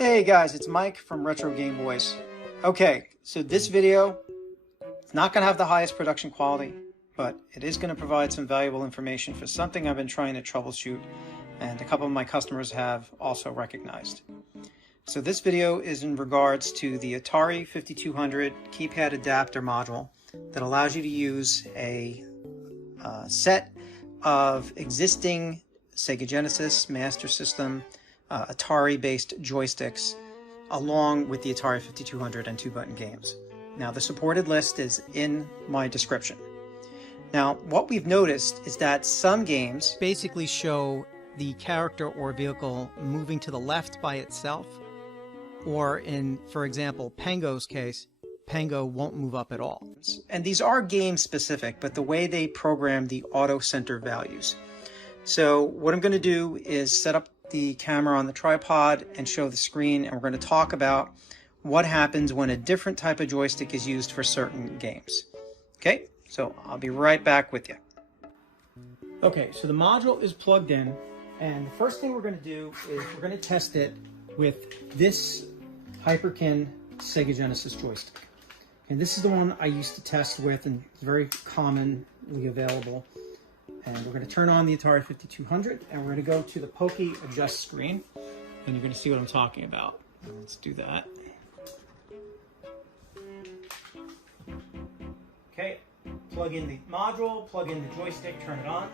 Hey guys, it's Mike from RetroGameBoyz. Okay, so this video is not going to have the highest production quality, but it is going to provide some valuable information for something I've been trying to troubleshoot and a couple of my customers have also recognized. So this video is in regards to the Atari 5200 Keypad Adapter Module that allows you to use a set of existing Sega Genesis Master System Atari-based joysticks along with the Atari 5200 and 2-button games. Now the supported list is in my description. Now what we've noticed is that some games basically show the character or vehicle moving to the left by itself, or in, for example, Pengo's case, Pengo won't move up at all. And these are game specific, but the way they program the auto center values. So what I'm going to do is set up the camera on the tripod and show the screen, and we're going to talk about what happens when a different type of joystick is used for certain games. Okay, so I'll be right back with you. Okay, so the module is plugged in, and the first thing we're going to do is we're going to test it with this Hyperkin Sega Genesis joystick. And this is the one I used to test with, and it's very commonly available. And we're going to turn on the Atari 5200, and we're going to go to the Pokey Adjust screen, and you're going to see what I'm talking about. Let's do that. Okay, plug in the module, plug in the joystick, turn it on.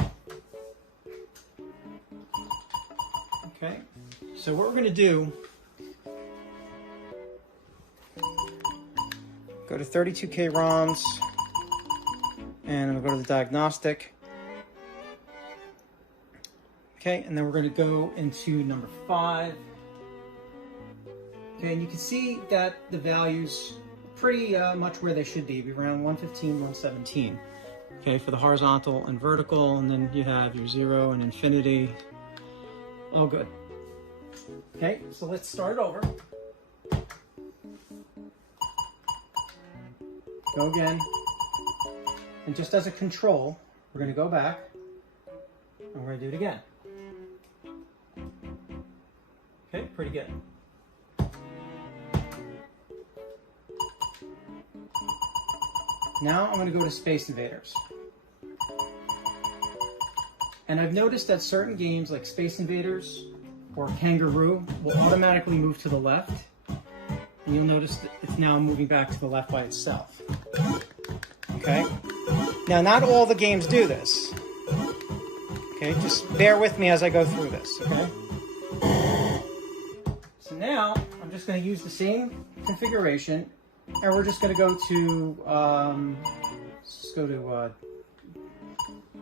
Okay, so what we're going to do, go to 32K ROMs, and we'll go to the diagnostic. Okay, and then we're going to go into number 5. Okay, and you can see that the values are pretty much where they should be around 115, 117. Okay, for the horizontal and vertical, and then you have your 0 and infinity. All good. Okay, so let's start it over. Go again. And just as a control, we're going to go back, and we're going to do it again. Okay, pretty good. Now I'm going to go to Space Invaders. And I've noticed that certain games like Space Invaders or Kangaroo will automatically move to the left. And you'll notice that it's now moving back to the left by itself. Okay? Now not all the games do this. Okay, just bear with me as I go through this, okay? So now, I'm just going to use the same configuration, and we're just going to go to,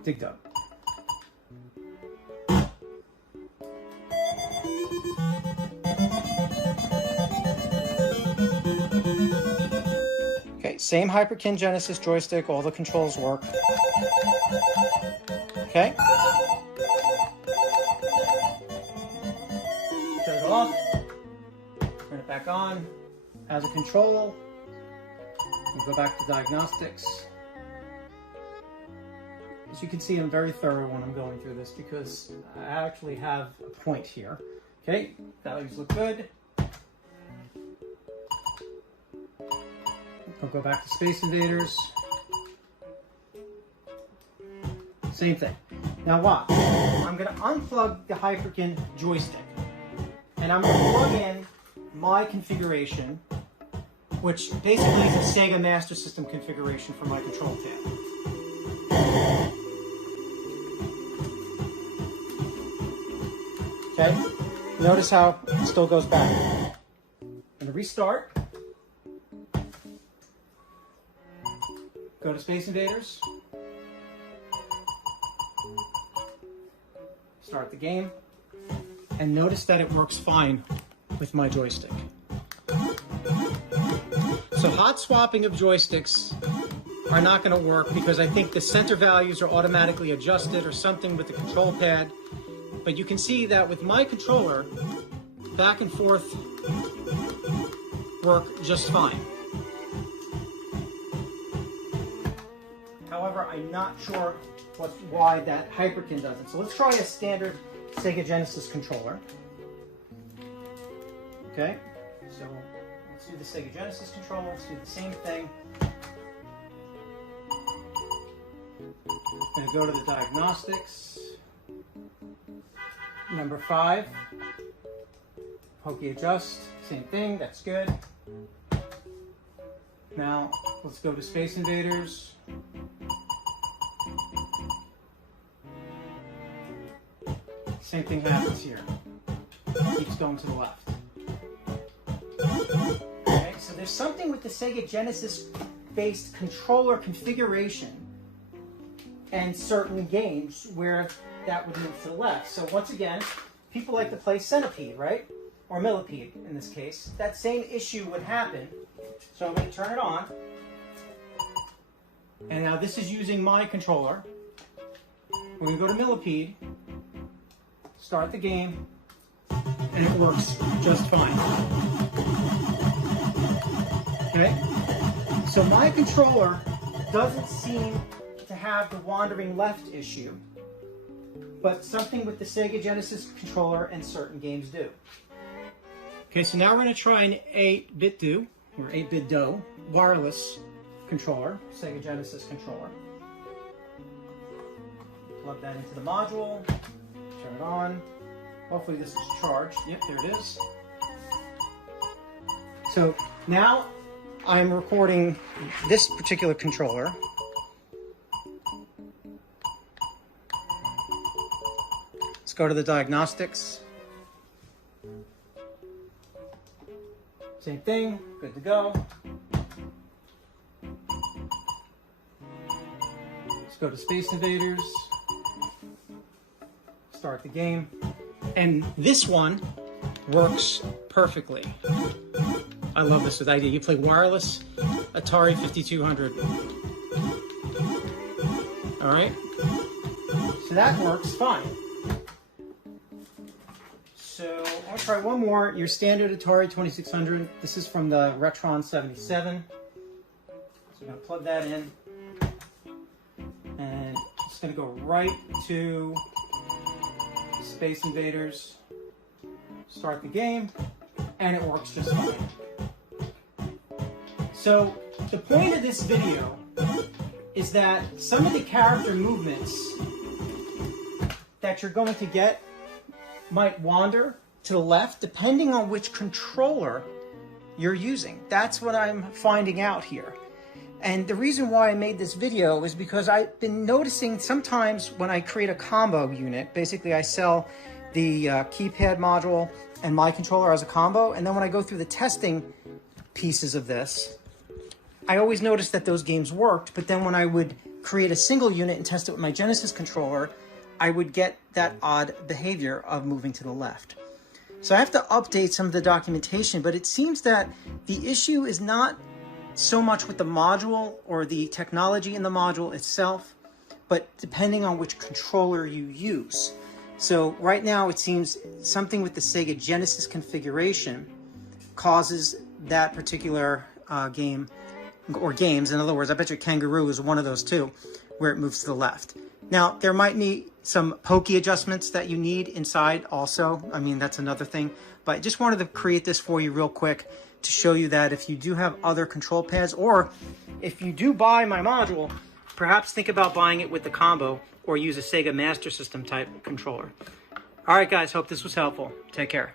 Dig Dug. Okay, same Hyperkin Genesis joystick, all the controls work. Okay. Turn it off, turn it back on, as a control, we'll go back to diagnostics. As you can see, I'm very thorough when I'm going through this because I actually have a point here. Okay, values look good. I'll go back to Space Invaders. Same thing. Now watch, I'm going to unplug the Hyperkin joystick. And I'm going to plug in my configuration, which basically is a Sega Master System configuration for my control tab. Okay, notice how it still goes back. I'm going to restart. Go to Space Invaders. Start the game. And notice that it works fine with my joystick. So hot swapping of joysticks are not going to work because I think the center values are automatically adjusted or something with the control pad. But you can see that with my controller, back and forth work just fine. However, I'm not sure why that Hyperkin doesn't. So let's try a standard Sega Genesis controller. Okay, so let's do the Sega Genesis controller. Let's do the same thing. I'm going to go to the diagnostics. Number 5, pokey adjust, same thing, that's good. Now, let's go to Space Invaders. Same thing happens here. Keeps going to the left. Okay, so there's something with the Sega Genesis-based controller configuration and certain games where that would move to the left. So once again, people like to play Centipede, right? Or Millipede in this case. That same issue would happen. So I'm going to turn it on. And now this is using my controller. We're going to go to Millipede, start the game, and it works just fine. Okay? So my controller doesn't seem to have the wandering left issue, but something with the Sega Genesis controller and certain games do. Okay, so now we're going to try an 8-bit do, or 8-bit do, wireless controller, Sega Genesis controller. Plug that into the module, turn it on. Hopefully this is charged. Yep, there it is. So now I'm recording this particular controller. Let's go to the diagnostics. Same thing, good to go. Let's go to Space Invaders. Start the game. And this one works perfectly. I love this idea. You play wireless Atari 5200. All right? So that works fine. So I'll try one more. Your standard Atari 2600. This is from the Retron 77. So I'm going to plug that in. And it's going to go right to Space Invaders. Start the game. And it works just fine. So the point of this video is that some of the character movements that you're going to get might wander to the left depending on which controller you're using. That's what I'm finding out here. And the reason why I made this video is because I've been noticing sometimes when I create a combo unit, basically I sell the keypad module and my controller as a combo, and then when I go through the testing pieces of this, I always noticed that those games worked, but then when I would create a single unit and test it with my Genesis controller, I would get that odd behavior of moving to the left. So I have to update some of the documentation, but it seems that the issue is not so much with the module or the technology in the module itself, but depending on which controller you use. So right now it seems something with the Sega Genesis configuration causes that particular game, or games, in other words, I bet you Kangaroo is one of those too, where it moves to the left. Now, there might be some pokey adjustments that you need inside also. I mean, that's another thing. But I just wanted to create this for you real quick to show you that if you do have other control pads, or if you do buy my module, perhaps think about buying it with the combo or use a Sega Master System type controller. All right, guys, hope this was helpful. Take care.